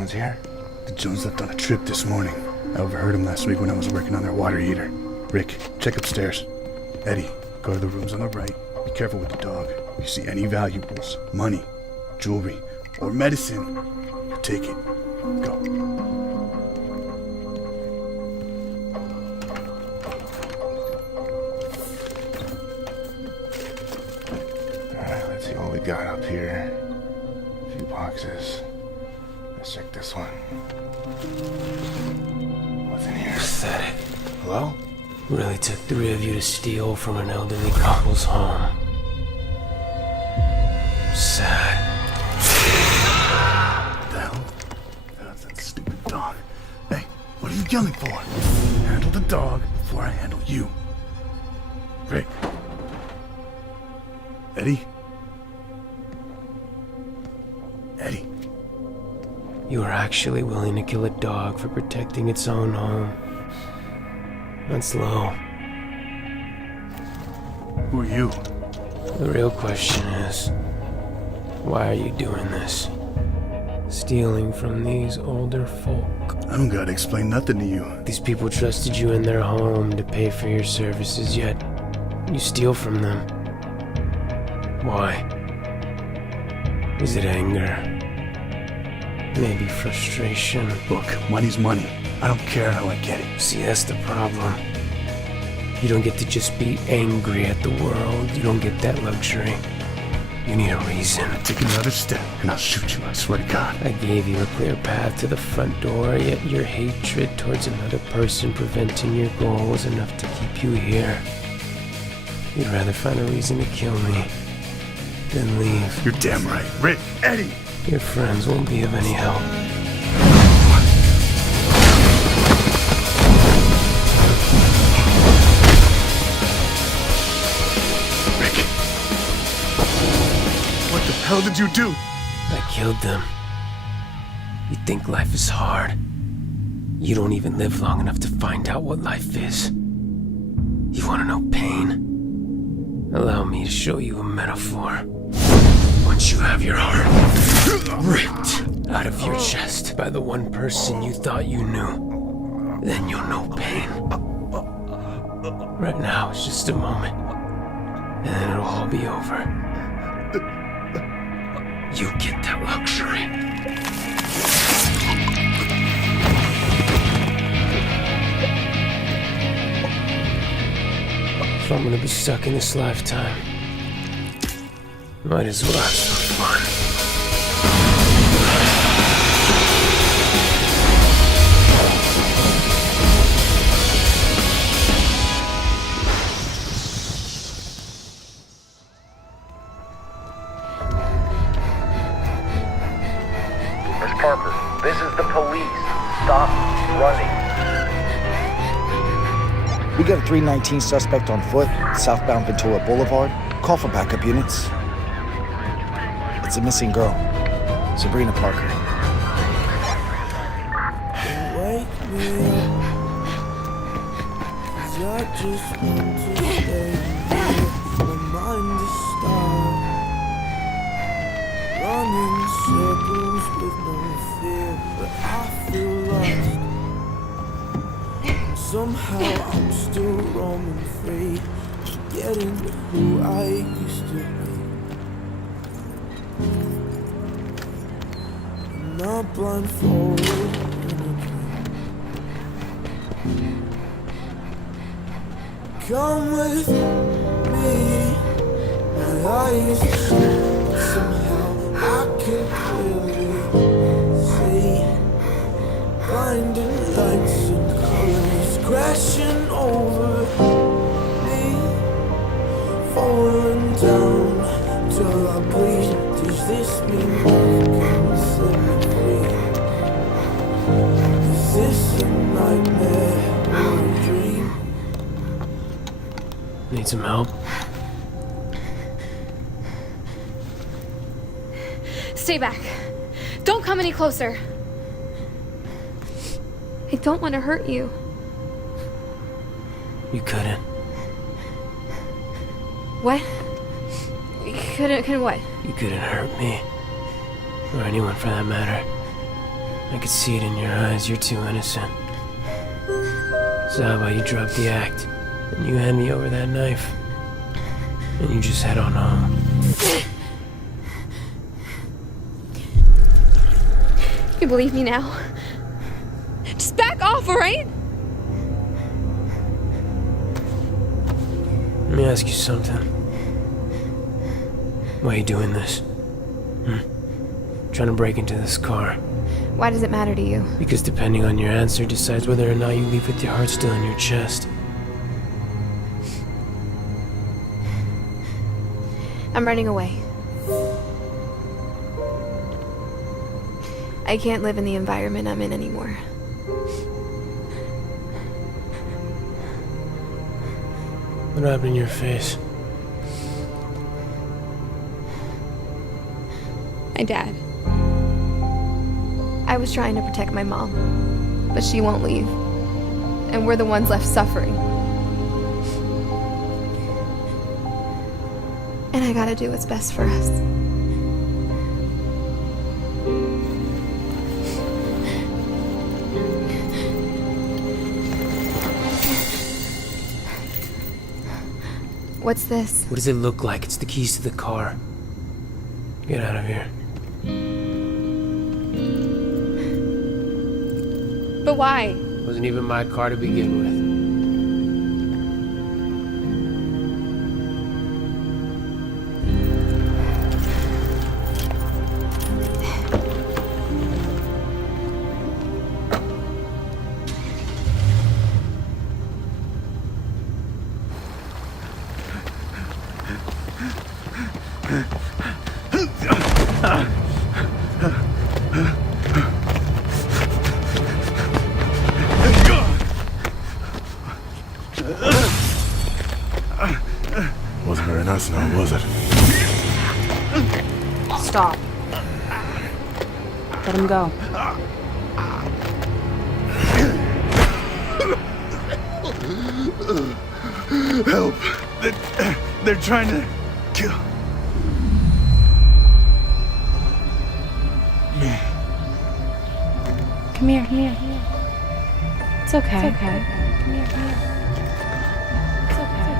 one's here? The Jones left on a trip this morning. I overheard him last week when I was working on their water heater. Rick, check upstairs. Eddie, go to the rooms on the right. Be careful with the dog. If you see any valuables, money, jewelry, or medicine, you take it. Go. Alright, let's see what we got up here. A few boxes. Let's check this one. What's in here? Pathetic. Hello? Really took 3 of you to steal from an elderly couple's home. Sad. What the hell? That's that stupid dog. Hey, what are you yelling for? Handle the dog before I handle you. Rick. Eddie? Eddie. You were actually willing to kill a dog for protecting its own home. That's low. Who are you? The real question is, why are you doing this? Stealing from these older folk. I don't gotta explain nothing to you. These people trusted you in their home to pay for your services, yet you steal from them. Why? Is it anger? Maybe frustration? Look, money's money. I don't care how I get it. See, that's the problem. You don't get to just be angry at the world. You don't get that luxury. You need a reason. Take another step, and I'll shoot you, I swear to God. I gave you a clear path to the front door, yet your hatred towards another person preventing your goal was enough to keep you here. You'd rather find a reason to kill me than leave. You're damn right. Rick, Eddie! Your friends won't be of any help. Rick! What the hell did you do? I killed them. You think life is hard. You don't even live long enough to find out what life is. You want to know pain? Allow me to show you a metaphor. Once you have your heart ripped out of your chest by the one person you thought you knew, then you'll know pain. Right now, it's just a moment, and then it'll all be over. You get that luxury. If I'm gonna be stuck in this lifetime, might as well have some fun. Miss Parker, this is the police. Stop running. We got a 319 suspect on foot, southbound Ventura Boulevard. Call for backup units. It's a missing girl, Sabrina Parker. Wake me up, 'cause I just want to stay here. My mind is starved, running circles with no fear, but I feel lost. And somehow I'm still roaming free, forgetting who I used to be. Not blindfolded in a dream. Come with me, my eyes shut. Somehow I can clearly see blinding lights and colors crashing over me, falling down till I bleed. Does this mean love can set me free? Is this a nightmare or a dream? Need some help? Stay back. Don't come any closer. I don't want to hurt you. You couldn't. What? Couldn't what? You couldn't hurt me. Or anyone for that matter. I could see it in your eyes. You're too innocent. So how about you drop the act, and you hand me over that knife, and you just head on home. You believe me now? Just back off, all right? Let me ask you something. Why are you doing this? Trying to break into this car. Why does it matter to you? Because depending on your answer decides whether or not you leave with your heart still in your chest. I'm running away. I can't live in the environment I'm in anymore. What happened in your face? My dad. I was trying to protect my mom, but she won't leave. And we're the ones left suffering. And I gotta do what's best for us. What's this? What does it look like? It's the keys to the car. Get out of here. But why? It wasn't even my car to begin with. Wasn't very nice now, was it? Stop. Let him go. Help! They're trying to kill me. Come here, come here. It's okay. It's okay. Come here, come here. It's okay.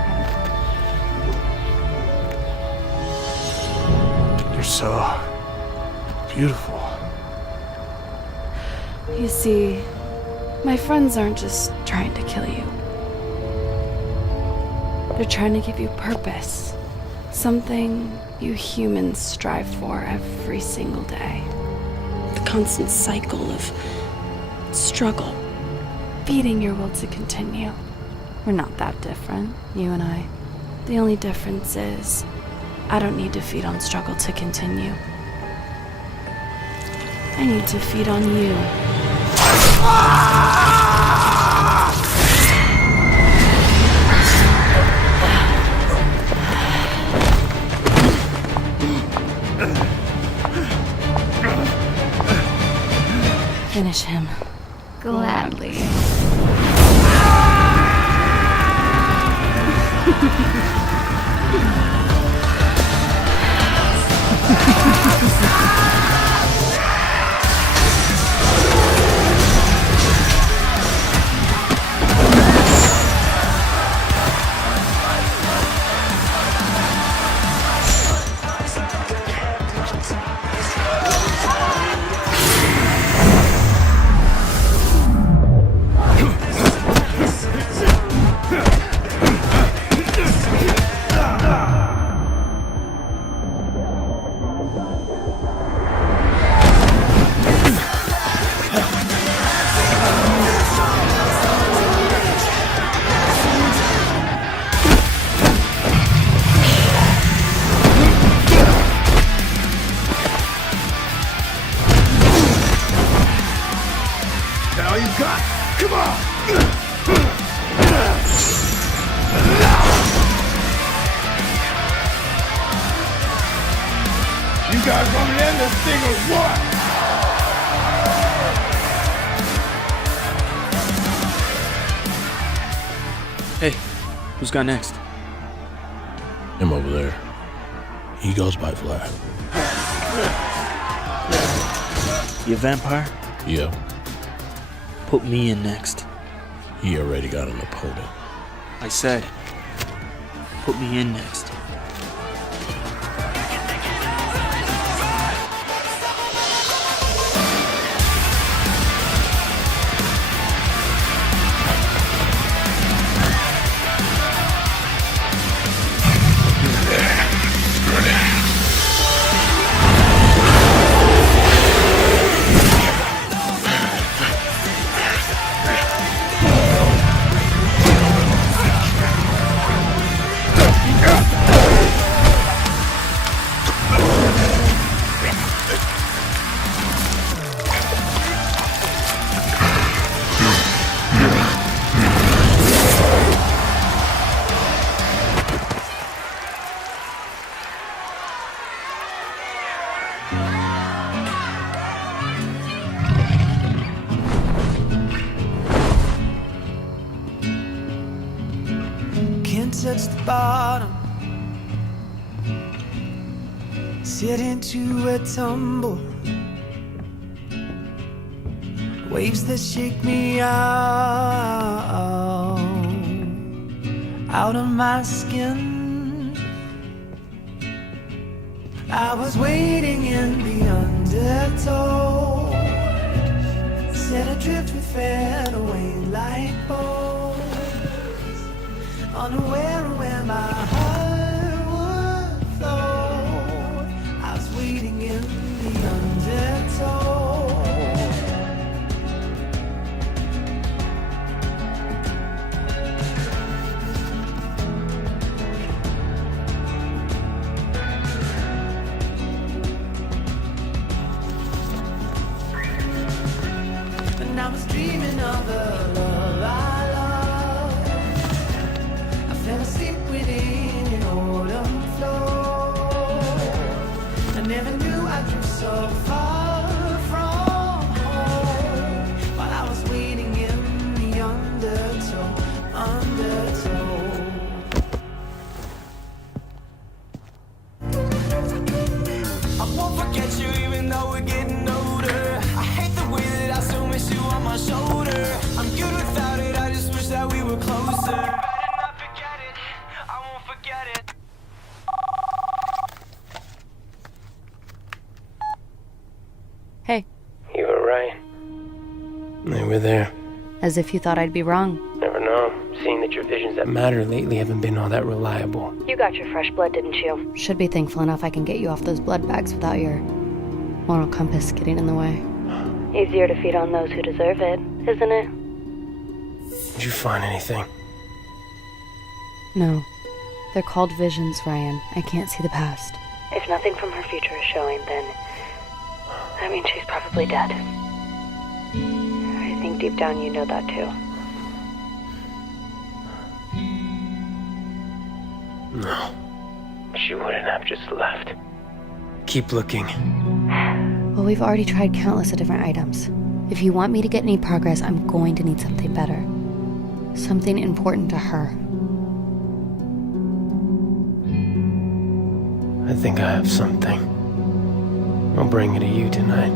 You're so beautiful. You see, my friends aren't just trying to kill you. They're trying to give you purpose. Something you humans strive for every single day. The constant cycle of struggle, feeding your will to continue. We're not that different, you and I. The only difference is, I don't need to feed on struggle to continue. I need to feed on you. Finish him. Gladly. Now you got. Come on! You guys gonna end this thing or what? Hey, who's got next? Him over there. He goes by Vlad. You a vampire? Yeah, Put me in next. he already got an opponent. I said, put me in next. Can't touch the bottom. Sit into a tumble. Waves that shake me out of my skin. I was waiting in the undertow, set adrift with fed away like bones, unaware of where my heart would flow. I was waiting in the undertow. And I was dreaming of a love I loved. I fell asleep within an autumn flow. I never knew I drew so far from home, while I was waiting in the undertow. I won't forget you even though we're getting older. I hate the way that I still miss you on my shoulder. I'm good without it, I just wish that we were closer. Better not forget it, I won't forget it. Hey, You were right. They were there. as if you thought I'd be wrong. Never know. Seeing that your visions that matter lately haven't been all that reliable. You got your fresh blood, didn't you? Should be thankful enough I can get you off those blood bags without your moral compass getting in the way. Easier to feed on those who deserve it, isn't it? Did you find anything? No. They're called visions, Ryan. I can't see the past. If nothing from her future is showing, then that means she's probably dead. I think deep down you know that too. No. She wouldn't have just left. Keep looking. Well, we've already tried countless of different items. If you want me to get any progress, I'm going to need something better. Something important to her. I think I have something. I'll bring it to you tonight.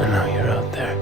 I know you're out there.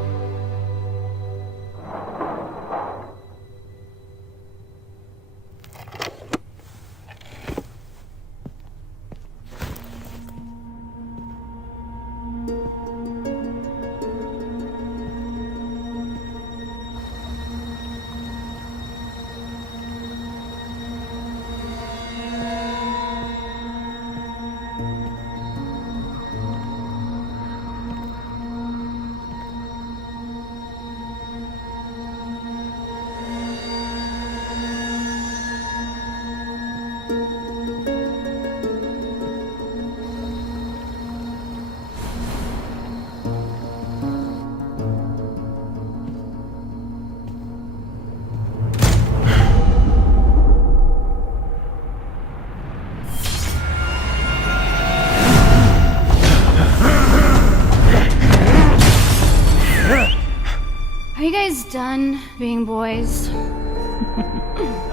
you guys done being boys?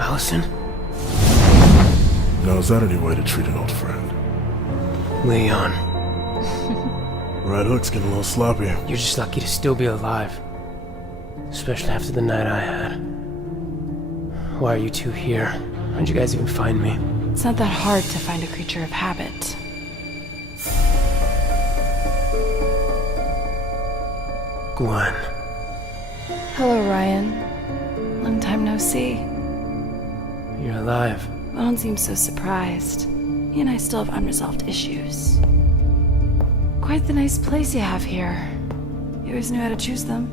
Allison? Now, is that any way to treat an old friend? Leon. Right hook's getting a little sloppy. You're just lucky to still be alive. Especially after the night I had. Why are you two here? How'd you guys even find me? It's not that hard to find a creature of habit. Gwen. Hello, Ryan. Long time no see. You're alive. Well, don't seem so surprised. He and I still have unresolved issues. Quite the nice place you have here. You always knew how to choose them.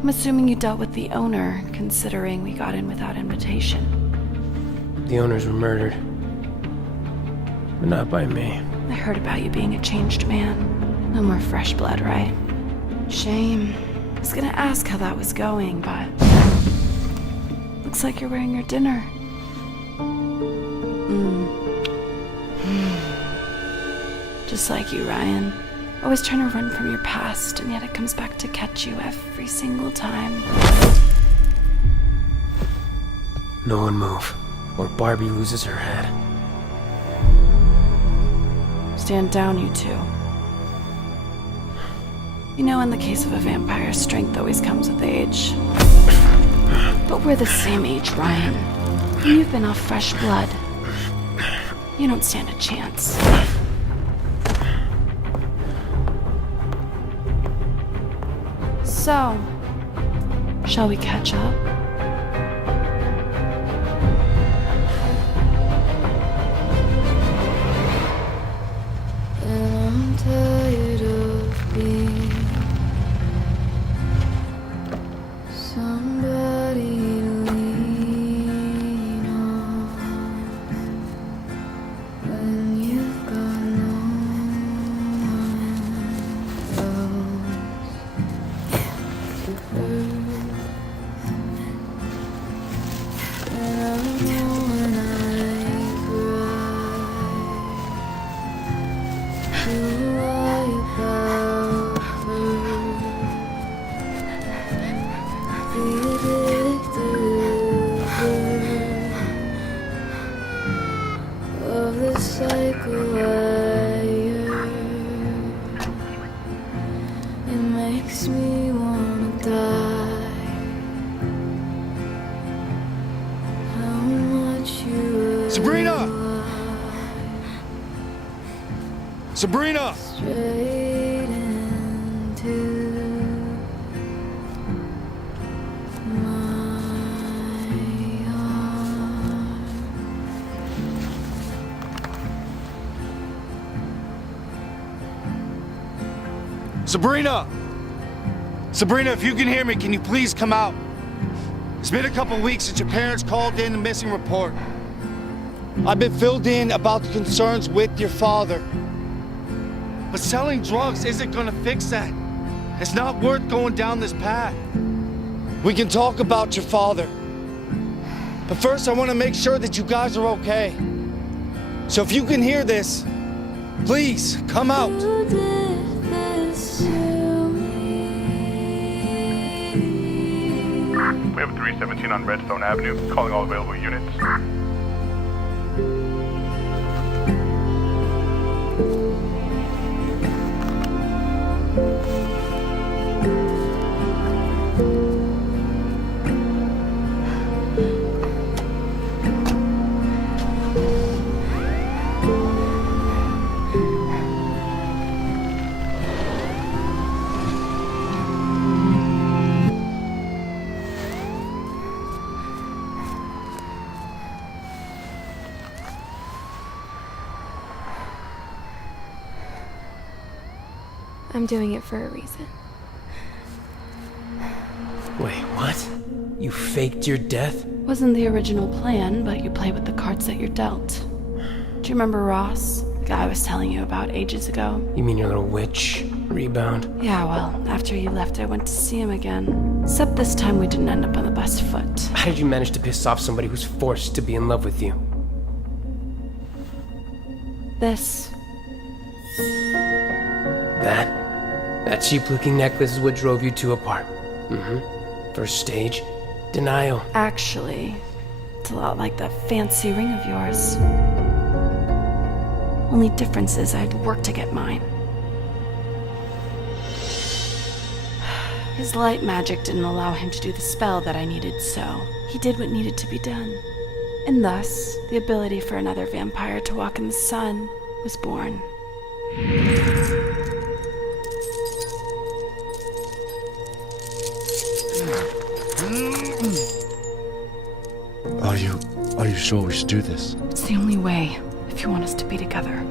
I'm assuming you dealt with the owner, considering we got in without invitation. The owners were murdered. But not by me. I heard about you being a changed man. No more fresh blood, right? Shame. I was gonna ask how that was going, but... Looks like you're wearing your dinner. Just like you, Ryan. Always trying to run from your past, and yet it comes back to catch you every single time. No one move, or Barbie loses her head. Stand down, you two. You know, in the case of a vampire, strength always comes with age. But we're the same age, Ryan. And you've been off fresh blood. You don't stand a chance. So, shall we catch up? And I'm tired of being somebody to lean on when you've got no one else to hurt. And I know when I cry, you lie about her. The addicted of the cycle wire. It makes me wanna die. How much you Sabrina! Sabrina! straight into my arms. Sabrina! Sabrina, if you can hear me, can you please come out? It's been a couple weeks since your parents called in a missing report. I've been filled in about the concerns with your father. But selling drugs isn't gonna fix that. It's not worth going down this path. We can talk about your father. But first, I want to make sure that you guys are okay. So if you can hear this, please come out. You did this to me. We have a 317 on Redstone Avenue, calling all available units. I'm doing it for a reason. Wait, what? You faked your death? Wasn't the original plan, but you play with the cards that you're dealt. Do you remember Ross? The guy I was telling you about ages ago? You mean your little witch rebound? Yeah, well, after you left, I went to see him again. Except this time we didn't end up on the best foot. How did you manage to piss off somebody who's forced to be in love with you? This. That cheap-looking necklace is what drove you two apart. First stage, denial. Actually, it's a lot like that fancy ring of yours. Only difference is I had to work to get mine. His light magic didn't allow him to do the spell that I needed, so he did what needed to be done. And thus, the ability for another vampire to walk in the sun was born. Are you sure we should do this? It's the only way if you want us to be together.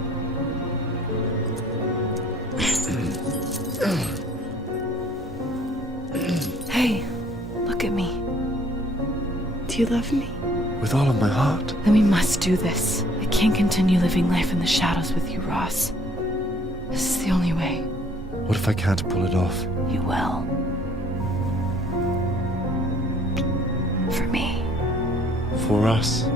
Hey, look at me. Do you love me? With all of my heart. Then we must do this. I can't continue living life in the shadows with you, Ross. This is the only way. What if I can't pull it off? You will. For me. For us?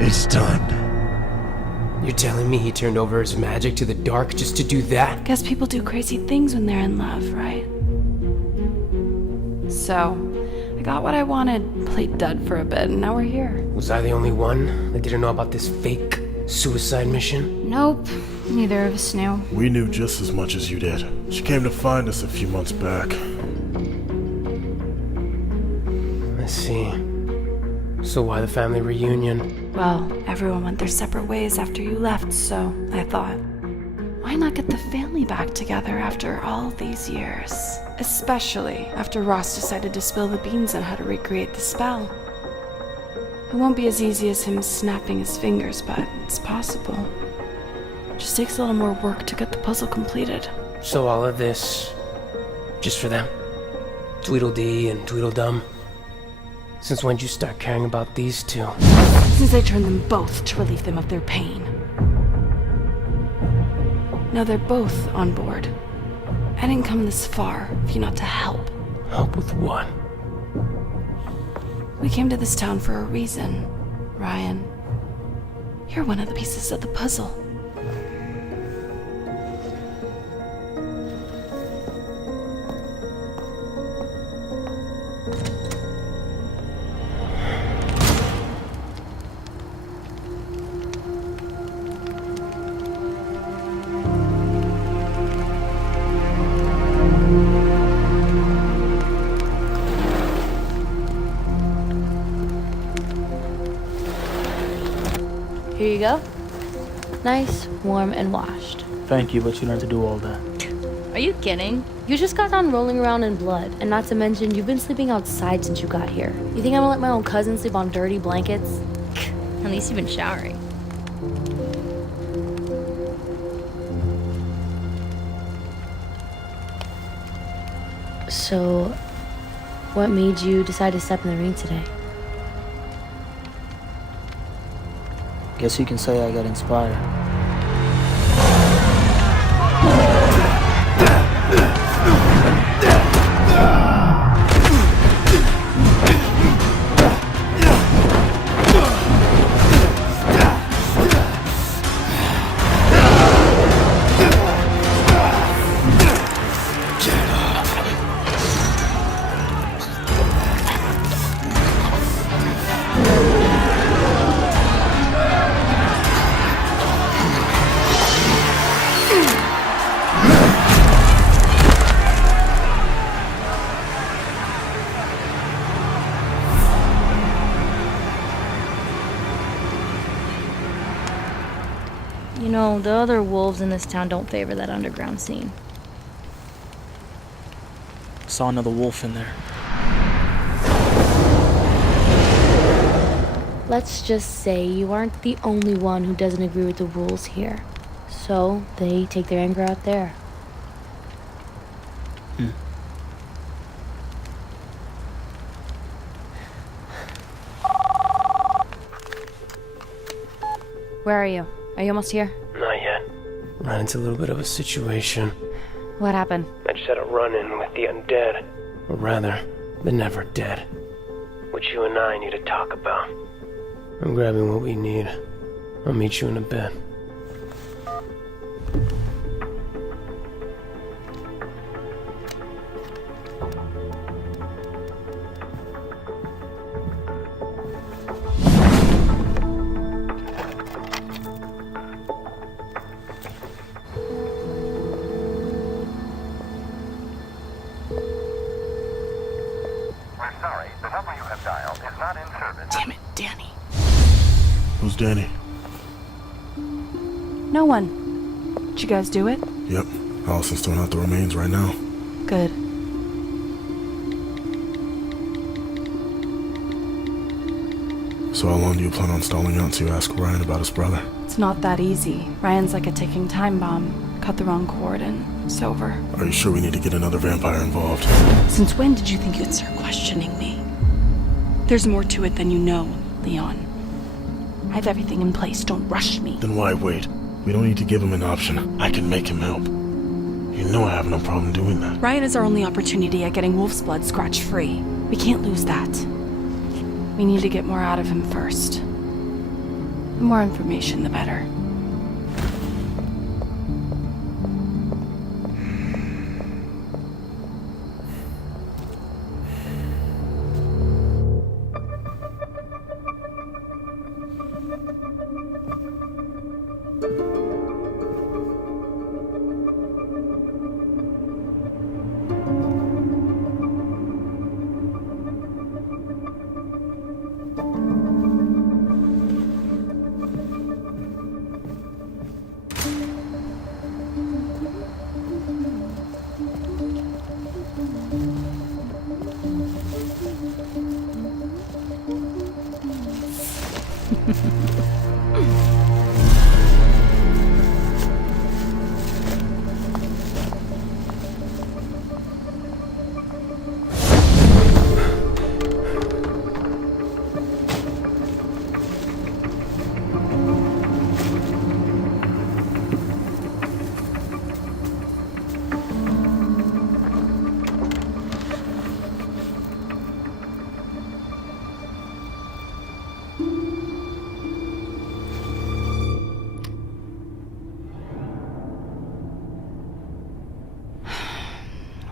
It's done. You're telling me he turned over his magic to the dark just to do that? Guess people do crazy things when they're in love, right? So, I got what I wanted, played dud for a bit, and now we're here. Was I the only one that didn't know about this fake suicide mission? Nope, neither of us knew. We knew just as much as you did. She came to find us a few months back. I see. So why the family reunion? Well, everyone went their separate ways after you left, so I thought, why not get the family back together after all these years? Especially after Ross decided to spill the beans on how to recreate the spell. It won't be as easy as him snapping his fingers, but it's possible. Just takes a little more work to get the puzzle completed. So all of this, just for them? Tweedledee and Tweedledum? Since when'd you start caring about these two? Since I turned them both to relieve them of their pain. Now they're both on board. I didn't come this far if you're not to help. Help with what? We came to this town for a reason, Ryan. You're one of the pieces of the puzzle. Here you go. Nice, warm, and washed. Thank you, but you learned to do all that. Are you kidding? You just got done rolling around in blood, and not to mention, you've been sleeping outside since you got here. You think I'm gonna let my own cousin sleep on dirty blankets? At least you've been showering. So, what made you decide to step in the ring today? Guess you can say I got inspired. You know, the other wolves in this town don't favor that underground scene. Saw another wolf in there. Let's just say you aren't the only one who doesn't agree with the rules here. So they take their anger out there. Where are you? Are you almost here? Not yet. Ran into a little bit of a situation. What happened? I just had a run-in with the undead. Or rather, the never dead. Which you and I need to talk about. I'm grabbing what we need. I'll meet you in a bit. Damn it, Danny. Who's Danny? No one. Did you guys do it? Yep. Allison's throwing out the remains right now. Good. So how long do you plan on stalling out to ask Ryan about his brother? It's not that easy. Ryan's like a ticking time bomb. Cut the wrong cord and it's over. Are you sure we need to get another vampire involved? Since when did you think you'd start questioning me? There's more to it than you know, Leon. I have everything in place. Don't rush me. Then why wait? We don't need to give him an option. I can make him help. You know I have no problem doing that. Ryan is our only opportunity at getting Wolf's blood scratch-free. We can't lose that. We need to get more out of him first. The more information, the better.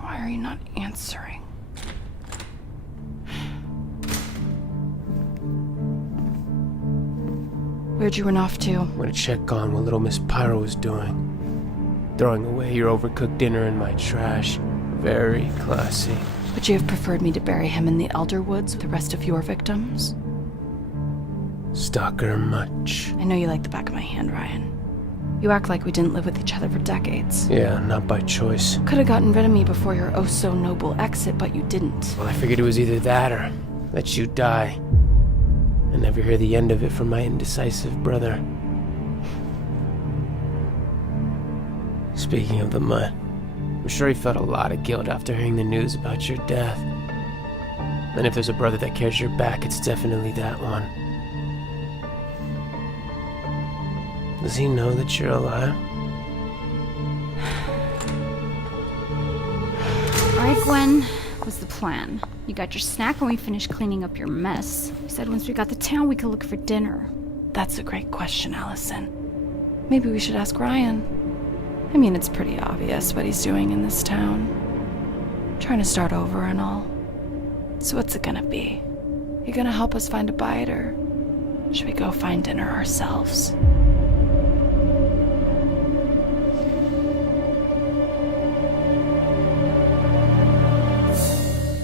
Why are you not answering? Where'd you run off to? Went to check on what little Miss Pyro was doing. Throwing away your overcooked dinner in my trash. Very classy. Would you have preferred me to bury him in the Elder Woods with the rest of your victims? Stalker much. I know you like the back of my hand, Ryan. You act like we didn't live with each other for decades. Yeah, not by choice. Could have gotten rid of me before your oh-so-noble exit, but you didn't. Well, I figured it was either that or let you die. And never hear the end of it from my indecisive brother. Speaking of the mutt, I'm sure he felt a lot of guilt after hearing the news about your death. And if there's a brother that carries your back, it's definitely that one. Does he know that you're alive? Alright, Gwen. What's the plan? You got your snack when we finish cleaning up your mess. You said once we got to town we could look for dinner. That's a great question, Allison. Maybe we should ask Ryan. I mean, it's pretty obvious what he's doing in this town. Trying to start over and all. So what's it gonna be? You gonna help us find a bite, or should we go find dinner ourselves?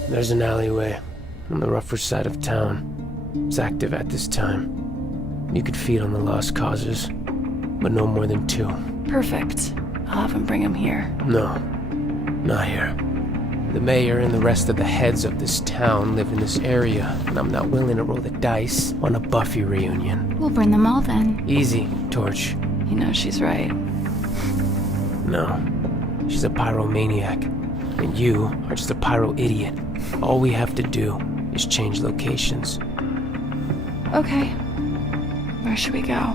There's an alleyway on the rougher side of town. It's active at this time. You could feed on the lost causes. but no more than 2. Perfect. I'll have him bring him here. No, not here. The mayor and the rest of the heads of this town live in this area, and I'm not willing to roll the dice on a Buffy reunion. We'll burn them all then. Easy, Torch. You know she's right. No, she's a pyromaniac, and you are just a pyro idiot. All we have to do is change locations. Okay. Where should we go?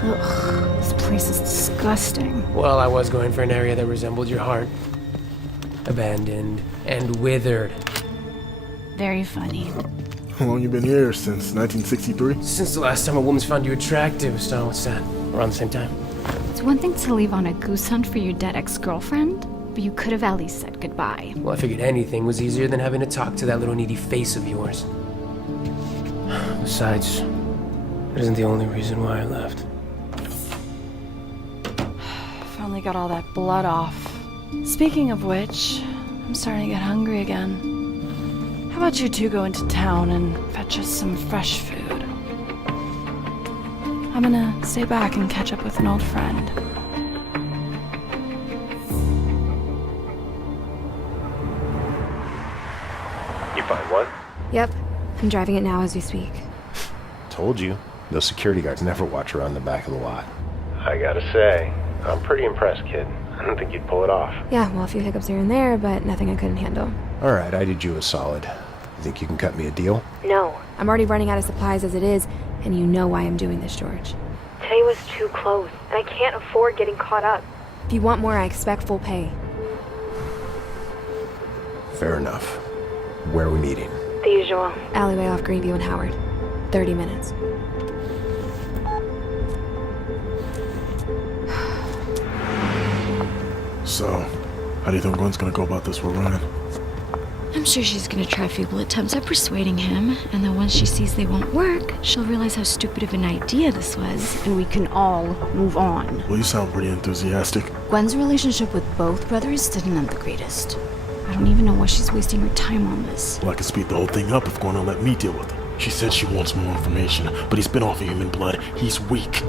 Ugh, this place is disgusting. Well, I was going for an area that resembled your heart. Abandoned and withered. Very funny. How long you been here? Since 1963? Since the last time a woman's found you attractive, so what's that? Around the same time? It's one thing to leave on a goose hunt for your dead ex-girlfriend, but you could have at least said goodbye. Well, I figured anything was easier than having to talk to that little needy face of yours. Besides, it isn't the only reason why I left. Finally got all that blood off. Speaking of which, I'm starting to get hungry again. How about you two go into town and fetch us some fresh food? I'm gonna stay back and catch up with an old friend. You find what? Yep, I'm driving it now as we speak. Told you. Those security guards never watch around the back of the lot. I gotta say, I'm pretty impressed, kid. I don't think you'd pull it off. Yeah, well, a few hiccups here and there, but nothing I couldn't handle. Alright, I did you a solid. You think you can cut me a deal? No, I'm already running out of supplies as it is, and you know why I'm doing this, George. Today was too close, and I can't afford getting caught up. If you want more, I expect full pay. Fair enough. Where are we meeting? The usual. Alleyway off Greenview and Howard. 30 minutes. So, how do you think Gwen's gonna go about this we're running? I'm sure she's gonna try feeble attempts at persuading him, and then once she sees they won't work, she'll realize how stupid of an idea this was, and we can all move on. Well, you sound pretty enthusiastic. Gwen's relationship with both brothers didn't end the greatest. I don't even know why she's wasting her time on this. Well, I could speed the whole thing up if Gwen will let me deal with him. She said she wants more information, but he's been off of human blood. He's weak.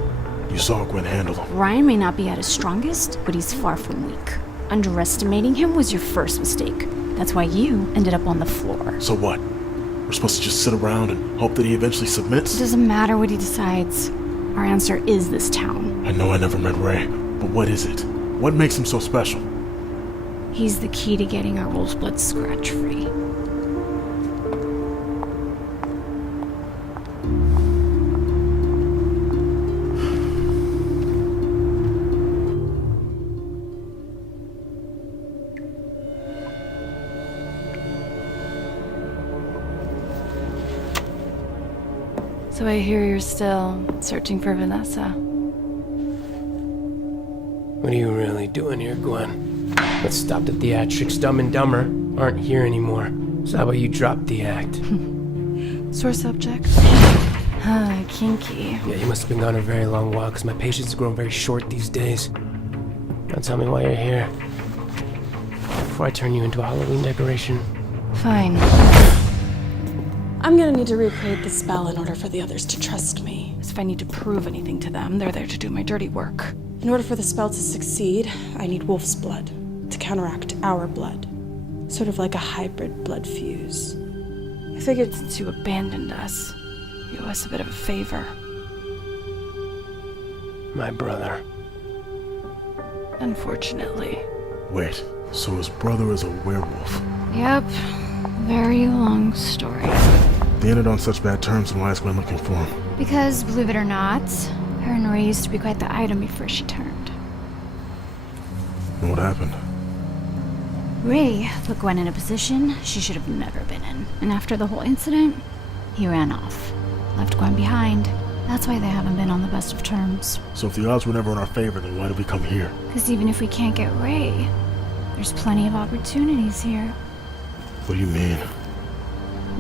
You saw Gwen handle him. Ryan may not be at his strongest, but he's far from weak. Underestimating him was your first mistake. That's why you ended up on the floor. So what? We're supposed to just sit around and hope that he eventually submits? It doesn't matter what he decides. Our answer is this town. I know I never met Ray, but what is it? What makes him so special? He's the key to getting our wolf's blood scratch-free. So I hear you're still searching for Vanessa. What are you really doing here, Gwen? Let's stop the theatrics. Dumb and Dumber aren't here anymore. So how about you drop the act? Sore subject. Kinky. Yeah, you must have been gone a very long while, because my patience has grown very short these days. Now tell me why you're here. Before I turn you into a Halloween decoration. Fine. I'm gonna need to recreate the spell in order for the others to trust me. So if I need to prove anything to them, they're there to do my dirty work. In order for the spell to succeed, I need wolf's blood to counteract our blood. Sort of like a hybrid blood fuse. I figured since you abandoned us, you owe us a bit of a favor. My brother. Unfortunately. Wait, so his brother is a werewolf? Yep. Very long story. They ended on such bad terms, and why is Gwen looking for him? Because, believe it or not, her and Ray used to be quite the item before she turned. And what happened? Ray put Gwen in a position she should have never been in. And after the whole incident, he ran off. Left Gwen behind. That's why they haven't been on the best of terms. So if the odds were never in our favor, then why did we come here? Because even if we can't get Ray, there's plenty of opportunities here. What do you mean?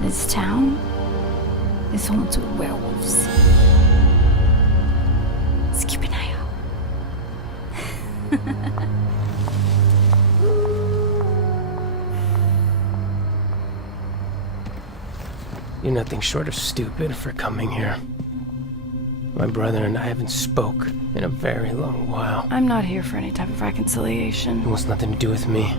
This town is home to werewolves. So keep an eye out. You're nothing short of stupid for coming here. My brother and I haven't spoke in a very long while. I'm not here for any type of reconciliation. It wants nothing to do with me.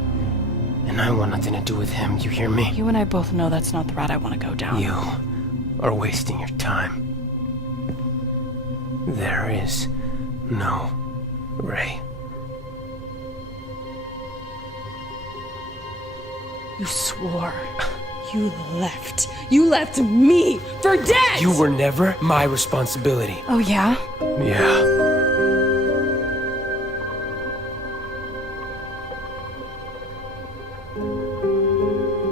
And I want nothing to do with him, you hear me? You and I both know that's not the route I want to go down. You are wasting your time. There is no Ray. You swore. You left. You left me for dead! You were never my responsibility. Oh, yeah? Yeah.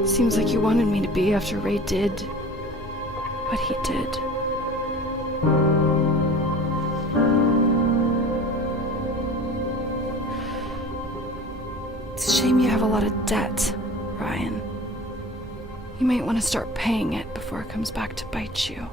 Seems like you wanted me to be after Ray did what he did. It's a shame you have a lot of debt, Ryan. You might want to start paying it before it comes back to bite you.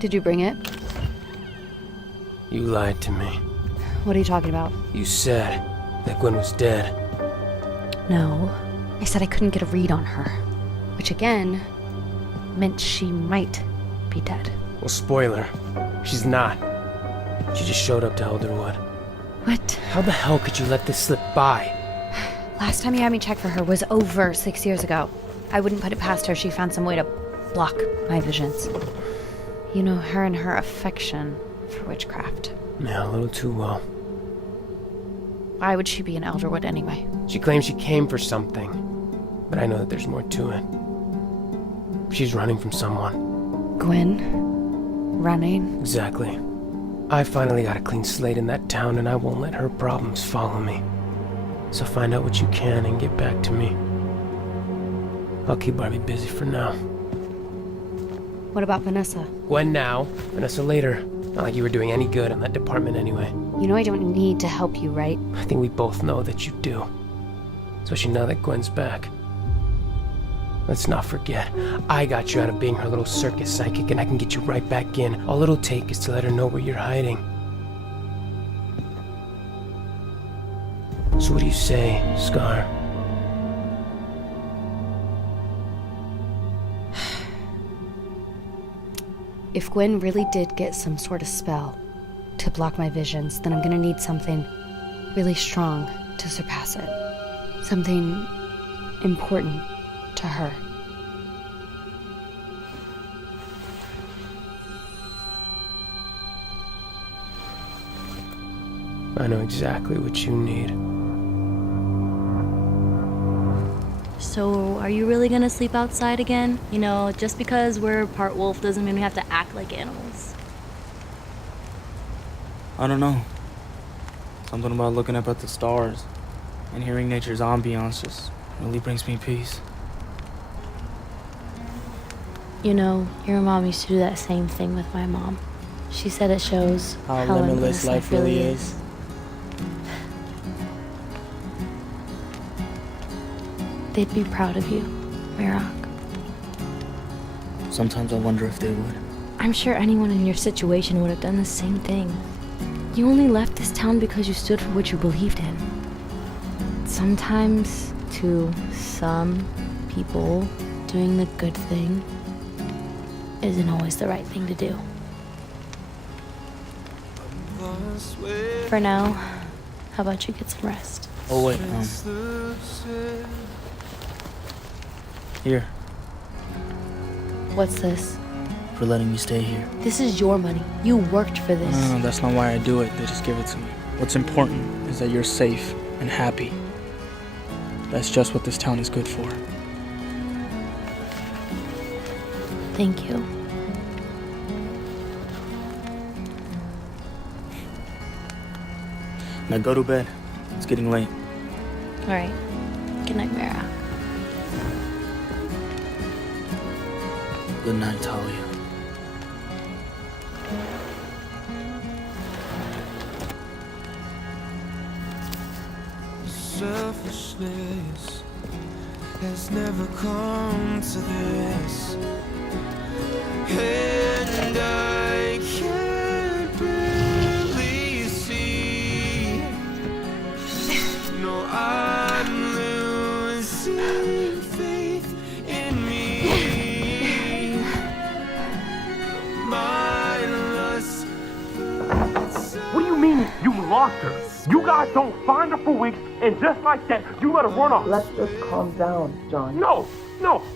Did you bring it? You lied to me. What are you talking about? You said that Gwen was dead. No. I said I couldn't get a read on her. Which again meant she might be dead. Well, spoiler. She's not. She just showed up to Elderwood. What? How the hell could you let this slip by? Last time you had me check for her was over 6 years ago. I wouldn't put it past her. She found some way to block my visions. You know, her and her affection for witchcraft. Yeah, a little too well. Why would she be in Elderwood anyway? She claims she came for something, but I know that there's more to it. She's running from someone. Gwen? Running? Exactly. I finally got a clean slate in that town, and I won't let her problems follow me. So find out what you can and get back to me. I'll keep Barbie busy for now. What about Vanessa? Gwen now, Vanessa later. Not like you were doing any good in that department anyway. You know I don't need to help you, right? I think we both know that you do. Especially now that Gwen's back. Let's not forget, I got you out of being her little circus psychic, and I can get you right back in. All it'll take is to let her know where you're hiding. So what do you say, Scar? If Gwen really did get some sort of spell to block my visions, then I'm gonna need something really strong to surpass it. Something important to her. I know exactly what you need. So, are you really gonna sleep outside again? You know, just because we're part wolf doesn't mean we have to act like animals. I don't know. Something about looking up at the stars and hearing nature's ambiance just really brings me peace. You know, your mom used to do that same thing with my mom. She said it shows How how limitless life really is. They'd be proud of you, Mirak. Sometimes I wonder if they would. I'm sure anyone in your situation would have done the same thing. You only left this town because you stood for what you believed in. Sometimes, to some people, doing the good thing isn't always the right thing to do. For now, how about you get some rest? Oh wait, Here, What's this? for letting me stay here. This is your money. You worked for this. No, that's not why I do it. They just give it to me. What's important is that you're safe and happy. That's just what this town is good for. Thank you. Now go to bed. It's getting late. All right. Good night, Mara. Good night, Talia. selfishness has never come to this. And I can't really see. No, I'm losing faith in me. My lust. What do you mean you lost her? You guys don't find her for weeks, and just like that, you let her run off. Let's just calm down, John. No,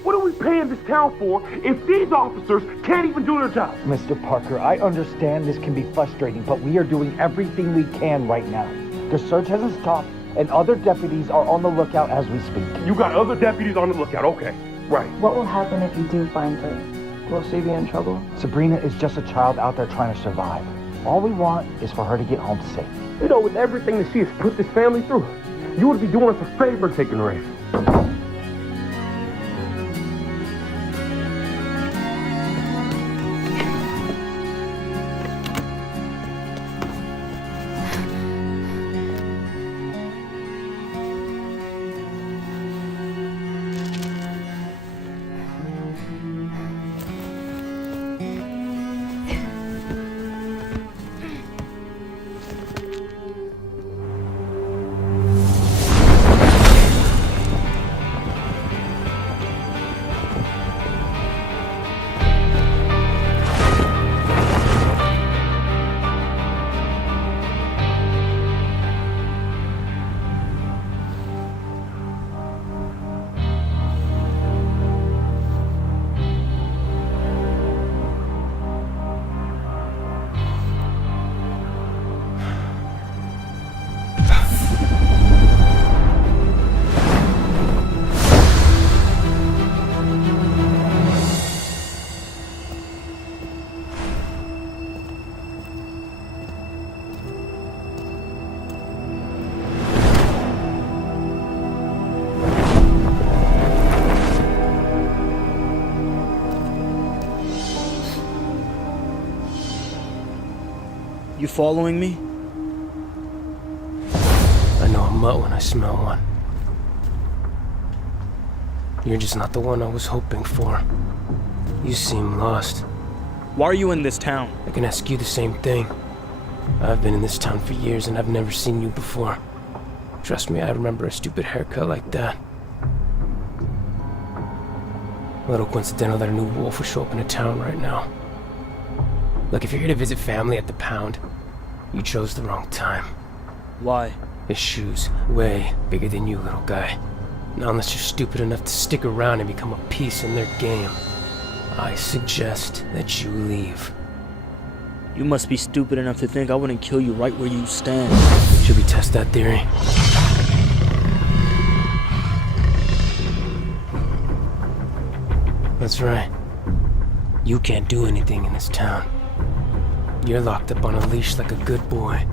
what are we paying this town for if these officers can't even do their job? Mr. Parker, I understand this can be frustrating, but we are doing everything we can right now. The search hasn't stopped, and other deputies are on the lookout as we speak. You got other deputies on the lookout, okay. Right. What will happen if you do find her? Will she be in trouble? Sabrina is just a child out there trying to survive. All we want is for her to get home safe. You know, with everything that she has put this family through, you would be doing us a favor taking her in. You following me? I know a mutt when I smell one. You're just not the one I was hoping for. You seem lost. Why are you in this town? I can ask you the same thing. I've been in this town for years and I've never seen you before. Trust me, I remember a stupid haircut like that. A little coincidental that a new wolf would show up in a town right now. Look, if you're here to visit family at the pound, you chose the wrong time. Why? His shoes, way bigger than you, little guy. Now, unless you're stupid enough to stick around and become a piece in their game, I suggest that you leave. You must be stupid enough to think I wouldn't kill you right where you stand. Should we test that theory? That's right. You can't do anything in this town. You're locked up on a leash like a good boy.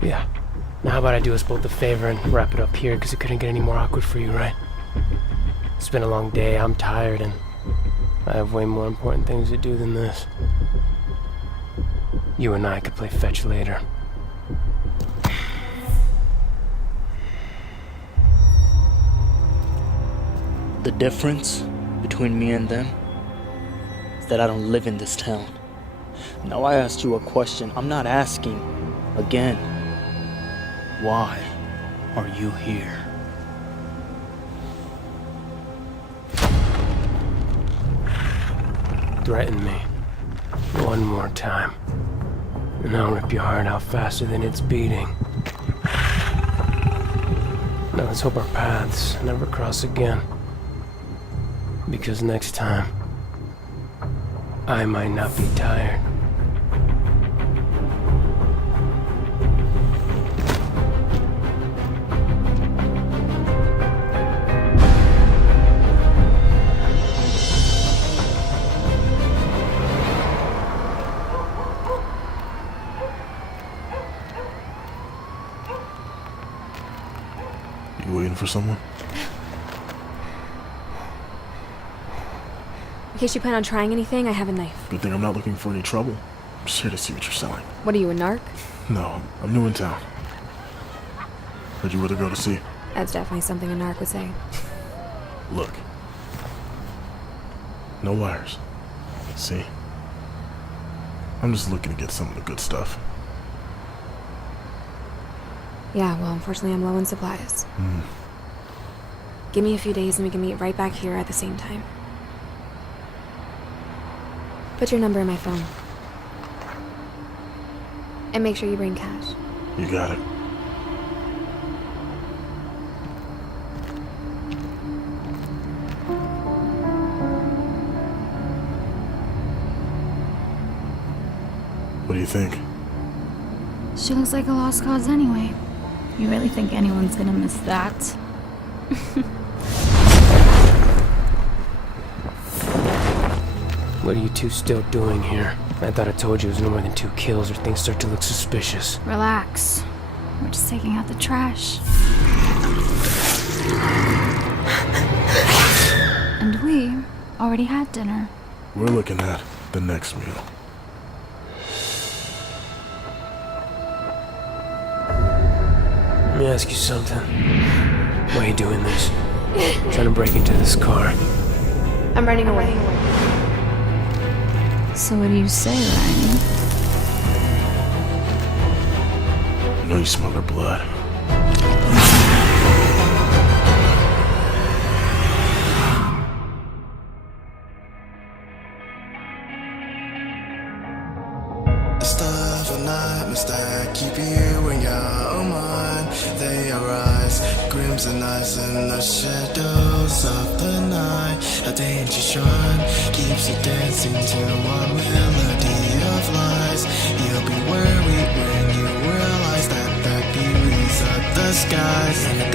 Yeah. Now how about I do us both a favor and wrap it up here, because it couldn't get any more awkward for you, right? It's been a long day, I'm tired, and I have way more important things to do than this. You and I could play fetch later. The difference between me and them is that I don't live in this town. Now I asked you a question. I'm not asking again. Why are you here? Threaten me one more time, and I'll rip your heart out faster than it's beating. Now let's hope our paths never cross again. Because next time, I might not be tired. You waiting for someone? In case you plan on trying anything, I have a knife. Good thing I'm not looking for any trouble. I'm just here to see what you're selling. What are you, a narc? No, I'm new in town. Where'd you rather go to see? That's definitely something a narc would say. Look. No wires. See? I'm just looking to get some of the good stuff. Yeah, well, unfortunately I'm low on supplies. Give me a few days and we can meet right back here at the same time. Put your number in my phone. And make sure you bring cash. You got it. What do you think? She looks like a lost cause anyway. You really think anyone's gonna miss that? What are you two still doing here? I thought I told you it was no more than 2 kills or things start to look suspicious. Relax. We're just taking out the trash. And we already had dinner. We're looking at the next meal. Let me ask you something. Why are you doing this? Trying to break into this car. I'm running away. So what do you say, Ryan? I know you smell her blood. Stuff and nightmares that keep you in your mind. They arise, crimson eyes in the shadows of the night. A danger shrine keeps you dancing to a melody of lies. You'll be worried when you realize that the beauties of the skies and the